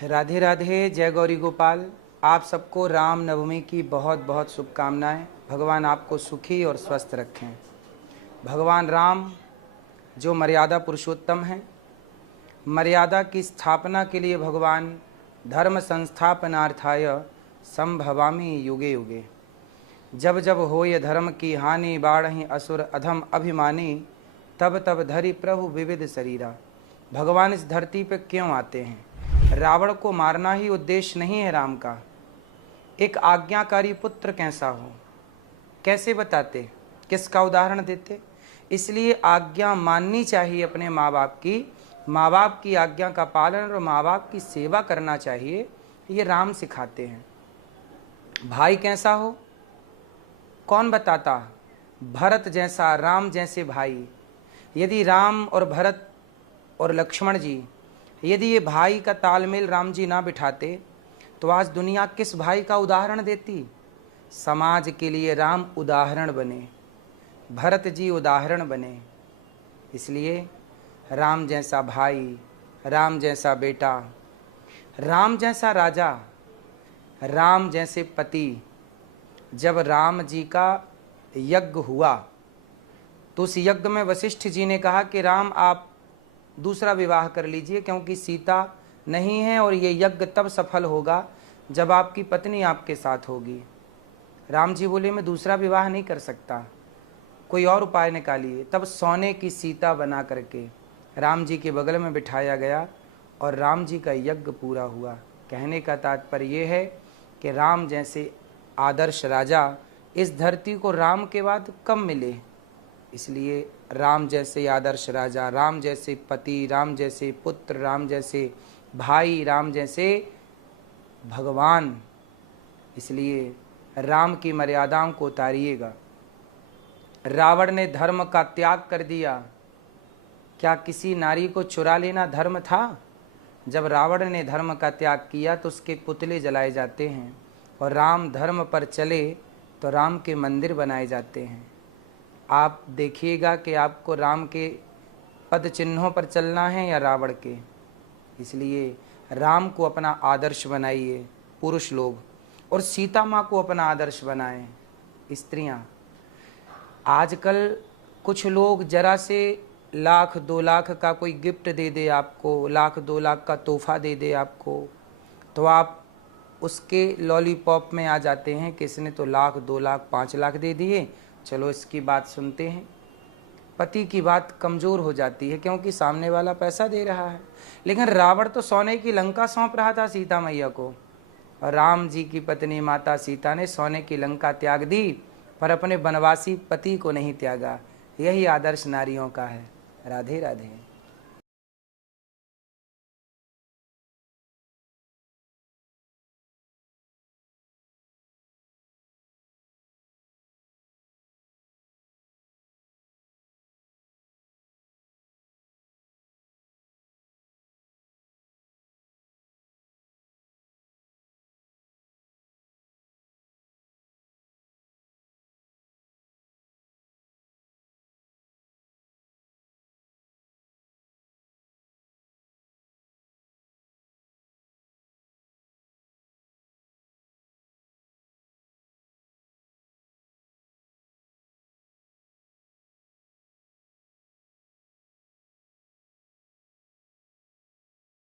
राधे राधे, जय गौरी गोपाल। आप सबको राम नवमी की बहुत बहुत शुभकामनाएं। भगवान आपको सुखी और स्वस्थ रखें। भगवान राम जो मर्यादा पुरुषोत्तम हैं, मर्यादा की स्थापना के लिए भगवान धर्म संस्थापनार्थाय संभवामि युगे युगे। जब जब होय धर्म की हानि, बाढ़हि असुर अधम अभिमानी, तब तब धरि प्रभु विविध शरीरा। भगवान इस धरती पर क्यों आते हैं? रावण को मारना ही उद्देश्य नहीं है राम का। एक आज्ञाकारी पुत्र कैसा हो, कैसे बताते, किसका उदाहरण देते? इसलिए आज्ञा माननी चाहिए अपने माँ बाप की, माँ बाप की आज्ञा का पालन और माँ बाप की सेवा करना चाहिए, ये राम सिखाते हैं। भाई कैसा हो, कौन बताता? भरत जैसा, राम जैसे भाई। यदि राम और भरत और लक्ष्मण जी, यदि ये भाई का तालमेल राम जी ना बिठाते तो आज दुनिया किस भाई का उदाहरण देती? समाज के लिए राम उदाहरण बने, भरत जी उदाहरण बने। इसलिए राम जैसा भाई, राम जैसा बेटा, राम जैसा राजा, राम जैसे पति। जब राम जी का यज्ञ हुआ तो उस यज्ञ में वशिष्ठ जी ने कहा कि राम आप दूसरा विवाह कर लीजिए, क्योंकि सीता नहीं है और ये यज्ञ तब सफल होगा जब आपकी पत्नी आपके साथ होगी। राम जी बोले मैं दूसरा विवाह नहीं कर सकता, कोई और उपाय निकालिए। तब सोने की सीता बना करके राम जी के बगल में बिठाया गया और राम जी का यज्ञ पूरा हुआ। कहने का तात्पर्य ये है कि राम जैसे आदर्श राजा इस धरती को राम के बाद कम मिले। इसलिए राम जैसे आदर्श राजा, राम जैसे पति, राम जैसे पुत्र, राम जैसे भाई, राम जैसे भगवान। इसलिए राम की मर्यादाओं को उतारिएगा। रावण ने धर्म का त्याग कर दिया। क्या किसी नारी को चुरा लेना धर्म था? जब रावण ने धर्म का त्याग किया तो उसके पुतले जलाए जाते हैं, और राम धर्म पर चले तो राम के मंदिर बनाए जाते हैं। आप देखिएगा कि आपको राम के पद चिन्हों पर चलना है या रावण के। इसलिए राम को अपना आदर्श बनाइए पुरुष लोग, और सीता माँ को अपना आदर्श बनाएं स्त्रियाँ। आजकल कुछ लोग जरा से लाख 2 लाख का कोई गिफ्ट दे दे आपको, लाख 2 लाख का तोहफा दे दे आपको, तो आप उसके लॉलीपॉप में आ जाते हैं कि इसने तो लाख 2 लाख 5 लाख दे दिए, चलो इसकी बात सुनते हैं। पति की बात कमज़ोर हो जाती है क्योंकि सामने वाला पैसा दे रहा है। लेकिन रावण तो सोने की लंका सौंप रहा था सीता मैया को, और राम जी की पत्नी माता सीता ने सोने की लंका त्याग दी पर अपने वनवासी पति को नहीं त्यागा। यही आदर्श नारियों का है। राधे राधे।